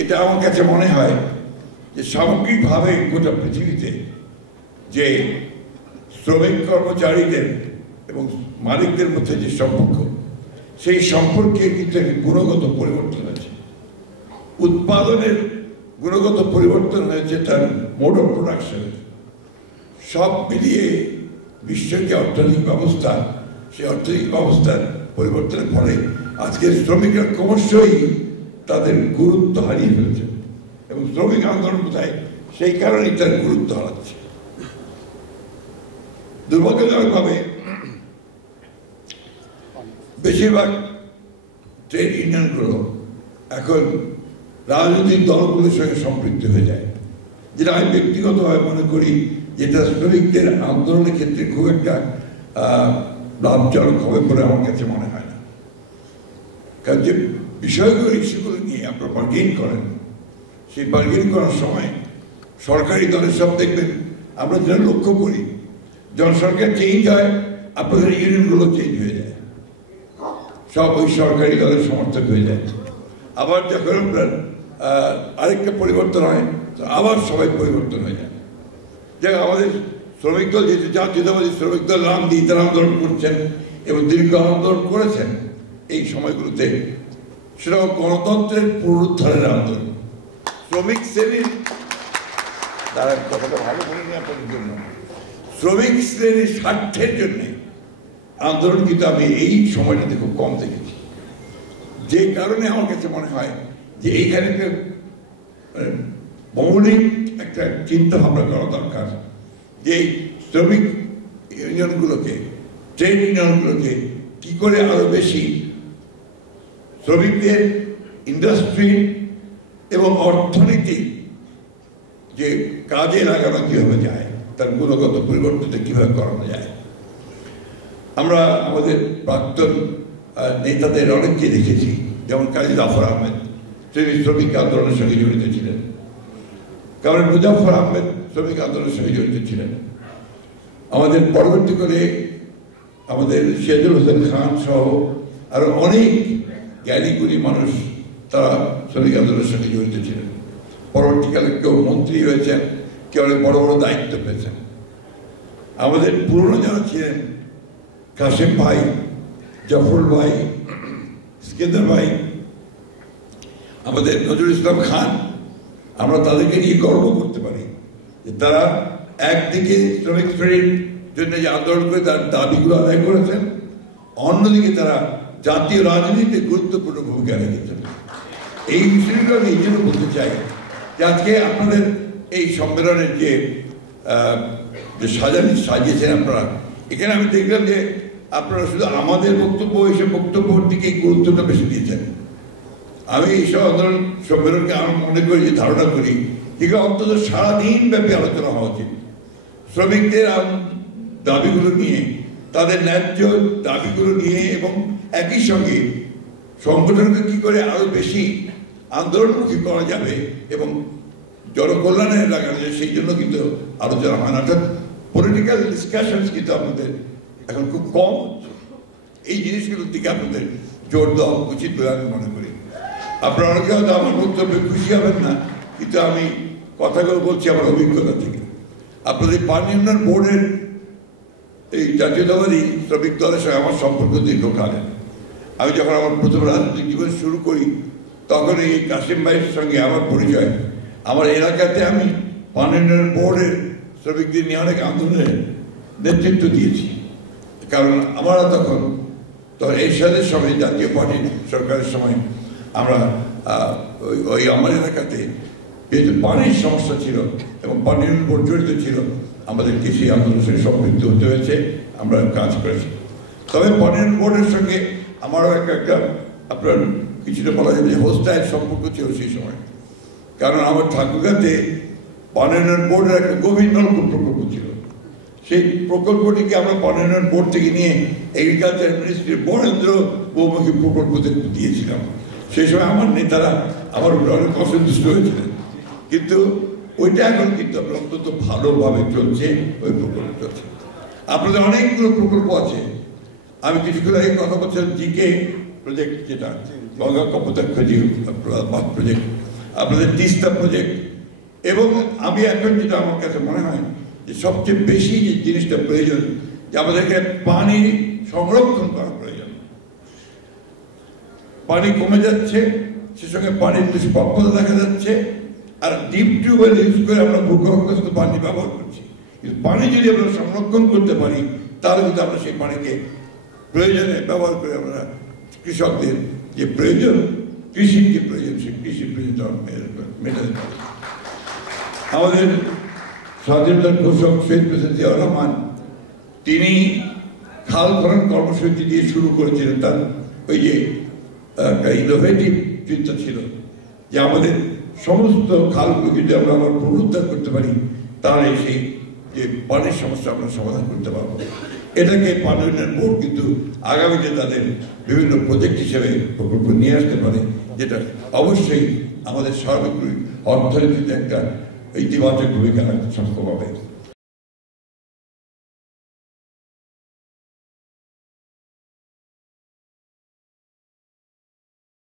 এটা আমার কাছে মনে হয় যে সামগ্রিকভাবে গোটা পৃথিবীতে যে শ্রমিক কর্মচারীদের এবং মালিকদের মধ্যে যে সম্পর্ক, সেই সম্পর্কে কিন্তু গুণগত পরিবর্তন হয়েছে, উৎপাদনের গুণগত পরিবর্তন হয়েছে, তার মোড অফ প্রোডাকশনের। সব মিলিয়ে বিশ্বের যে অর্থনৈতিক ব্যবস্থা, সেই অর্থনৈতিক ব্যবস্থার পরিবর্তনের ফলে আজকের শ্রমিকরা ক্রমশই তাদের গুরুত্ব হারিয়ে ফেলেছে এবং শ্রমিক আন্দোলন কোথায় সেই কারণেই তার গুরুত্ব হারাচ্ছে। দুর্ভাগ্যজনকভাবে বেশিরভাগ ট্রেড ইউনিয়নগুলো এখন রাজনৈতিক দলগুলোর সঙ্গে সম্পৃক্ত হয়ে যায়, যেটা আমি ব্যক্তিগতভাবে মনে করি যেটা শ্রমিকদের আন্দোলনের ক্ষেত্রে খুব একটা লাভজনক হবে বলে আমার কাছে মনে হয় না। কারণ যে বিষয়গুলো ইস্যুগুলো নিয়ে আপনারা বার্গেন করেন, সেই বার্গেন করার সময় সরকারি দলের সব দেখবেন, আমরা যেটা লক্ষ্য করি যখন সরকার চেঞ্জ হয় আপনাদের ইউনিয়নগুলো চেঞ্জ হয়ে যায়, সব ওই সরকারি দলের সমর্থক হয়ে যায়। আবার যখন আপনার আরেকটা পরিবর্তন হয় আবার সবাই পরিবর্তন হয়ে যায়। যেমন আমাদের শ্রমিক দল যেহেতু জাতীয়তাবাদী শ্রমিক দল নাম দিয়ে তারা আন্দোলন করছেন এবং দীর্ঘ আন্দোলন করেছেন এই সময়গুলোতে, সেটা গণতন্ত্রের পুনরুদ্ধারের আন্দোলন। শ্রমিক শ্রেণীর তারা কথাটা ভালো বলিনি আপনাদের জন্য, শ্রমিক শ্রেণীর স্বার্থের জন্য আন্দোলন কিন্তু আমি এই সময়টাতে খুব কম দেখেছি। যে কারণে আমার কাছে মনে হয় যে এইখানে একটা মৌলিক একটা চিন্তা ভাবনা করা দরকার যে শ্রমিক ইউনিয়নগুলোকে, ট্রেড ইউনিয়নগুলোকে কি করে আরো বেশি শ্রমিকদের ইন্ডাস্ট্রি এবং অর্থনীতি যে কাজে লাগানো কিভাবে যায়, তার গুণগত পরিবর্তনটা কিভাবে করানো যায়। আমরা আমাদের প্রাক্তন নেতাদের অনেককে দেখেছি, যেমন কাজী জাফর আহমেদ শ্রমিক আন্দোলনের সঙ্গে জড়িত ছিলেন, কারণ মুজাফর আহমেদ শ্রমিক আন্দোলনের সঙ্গে জড়িত ছিলেন। আমাদের পরবর্তীকালে আমাদের সিরাজুল হোসেন খান সহ আরো অনেক জ্ঞানীগুণী মানুষ তারা শ্রমিক আন্দোলনের সঙ্গে জড়িত ছিলেন। পরবর্তীকালে কেউ মন্ত্রী হয়েছেন, কেউ অনেক বড় বড় দায়িত্ব পেয়েছেন। আমাদের পুরনো যারা ছিলেন কাশেম ভাই, জাফর ভাই, ইস্কেন্দার ভাই, আমাদের নজরুল ইসলাম খান, আমরা তাদেরকে নিয়ে গর্ব করতে পারি যে তারা একদিকে শ্রমিক শ্রেণীর জন্য যে আন্দোলন করে তার দাবিগুলো আদায় করেছেন, অন্যদিকে তারা জাতীয় রাজনীতিতে গুরুত্বপূর্ণ ভূমিকা রেখেছেন। এই বিষয়গুলো আমি এই জন্য বলতে চাই যে আজকে আপনাদের এই সম্মেলনের যে সাজিয়েছেন আপনারা, এখানে আমি দেখলাম যে আপনারা শুধু আমাদের বক্তব্য এইসব বক্তব্যের দিকে গুরুত্বটা বেশি দিয়েছেন। আমি এইসব আন্দোলন সম্মেলনকে আমি মনে করি যে ধারণা করি এগুলো অন্তত সারাদিন ব্যাপী আলোচনা হওয়া উচিত। শ্রমিকদের দাবিগুলো নিয়ে, তাদের ন্যায্য দাবিগুলো নিয়ে, এবং একই সঙ্গে সংগঠনকে কি করে আরো বেশি আন্দোলনমুখী করা যাবে এবং জনকল্যাণে লাগানো যায় সেই জন্য কিন্তু আলোচনা হয় না। অর্থাৎ পলিটিক্যাল ডিসকাশনস কিন্তু আপনাদের এখন খুব কম হচ্ছে। এই জিনিসগুলোর দিকে আপনাদের জোর দেওয়া উচিত বলে আমি মনে করি। আপনারা অনেকে হয়তো আমার বক্তব্যে খুশি হবেন না, কিন্তু আমি কথাগুলো বলছি আমার অভিজ্ঞতা থেকে। আপনাদের পানি উন্নয়ন বোর্ডের এই জাতীয়তাবাদী শ্রমিক দলের সঙ্গে আমার সম্পর্ক দীর্ঘকালের। আমি যখন আমার প্রথম রাজনৈতিক জীবন শুরু করি তখন এই কাশিম ভাইয়ের সঙ্গে আমার পরিচয়। আমার এলাকাতে আমি পানি উন্নয়ন বোর্ডের শ্রমিকদের নিয়ে অনেক আন্দোলনের নেতৃত্ব দিয়েছি, কারণ আমরা তখন এরশাদের সময় জাতীয় পার্টি সরকারের সময় আমরা ওই আমার এলাকাতে যেহেতু পানির সমস্যা ছিল এবং পানি উন্নয়ন বোর্ড জড়িত ছিল, আমাদেরকে সেই আন্দোলনের সঙ্গে সম্পৃক্ত হতে হয়েছে, আমরা কাজ করেছি। তবে পানি উন্নয়ন বোর্ডের সঙ্গে আমারও একটা আপনার কিছুটা বলা যাবে যে হোস্টাইল সম্পর্ক ছিল সেই সময়, কারণ আমার ঠাকুরগাঁতে পানি উন্নয়ন বোর্ডের একটা গভীর নলকূপ প্রকল্প ছিল। সেই প্রকল্পটিকে আমরা পানি উন্নয়ন বোর্ড থেকে নিয়ে এগ্রিকালচার মিনিস্ট্রির বরেন্দ্র বহুমুখী প্রকল্পতে দিয়েছিলাম। সেই সময় আমার নেতারা আমার উপরে অনেক অসন্তুষ্ট হয়েছিলেন, কিন্তু ওইটা এখন কিন্তু অন্তত ভালোভাবে চলছে, ওই প্রকল্প চলছে। আপনাদের অনেকগুলো প্রকল্প আছে। আমি কিছুক্ষণ আগে কথা বলছিলাম জিকে প্রজেক্ট, যেটা গঙ্গা কপোতাক্ষ জি প্রজেক্ট, আপনাদের তিস্তা প্রজেক্ট, এবং আমি এখন যেটা আমার কাছে মনে হয় যে সবচেয়ে বেশি যে জিনিসটা প্রয়োজন, যে আমাদেরকে পানি সংরক্ষণ করা প্রয়োজন। পানি কমে যাচ্ছে, সে সঙ্গে পানির দুষ্প্রাপ্যতা দেখা যাচ্ছে, আর ডিপ টিউবওয়েল ইউজ করে আমরা ভূগর্ভস্থ পানি ব্যবহার করছি। কিন্তু পানি যদি আমরা সংরক্ষণ করতে পারি, তাহলে কিন্তু আমরা সেই পানিকে প্রয়োজনে ব্যবহার করে আমরা কৃষকদের যে প্রয়োজন, কৃষির যে প্রয়োজন, সেই কৃষির প্রয়োজনটা মেটাতে পারি। আমাদের স্বাধীনতার ঘোষক শহীদ প্রেসিডেন্ট জিয়াউর রহমান, তিনি খাল খনন কর্মসূচি দিয়ে শুরু করেছিলেন। তার ওই যে একটা ইনোভেটিভ চিন্তা ছিল যে আমাদের সমস্ত খালগুলো যদি আমরা আবার পুনরুদ্ধার করতে পারি, তাহলে সেই যে পানির সমস্যা আমরা সমাধান করতে পারবো। এটাকে পানি উন্নয়ন বোর্ড কিন্তু আগামীতে তাদের বিভিন্ন প্রজেক্ট হিসেবে প্রকল্প নিয়ে আসতে পারে, যেটা অবশ্যই আমাদের সার্বিক অর্থনীতিতে একটা ইতিবাচক ভূমিকা রাখতে সক্ষম হবে।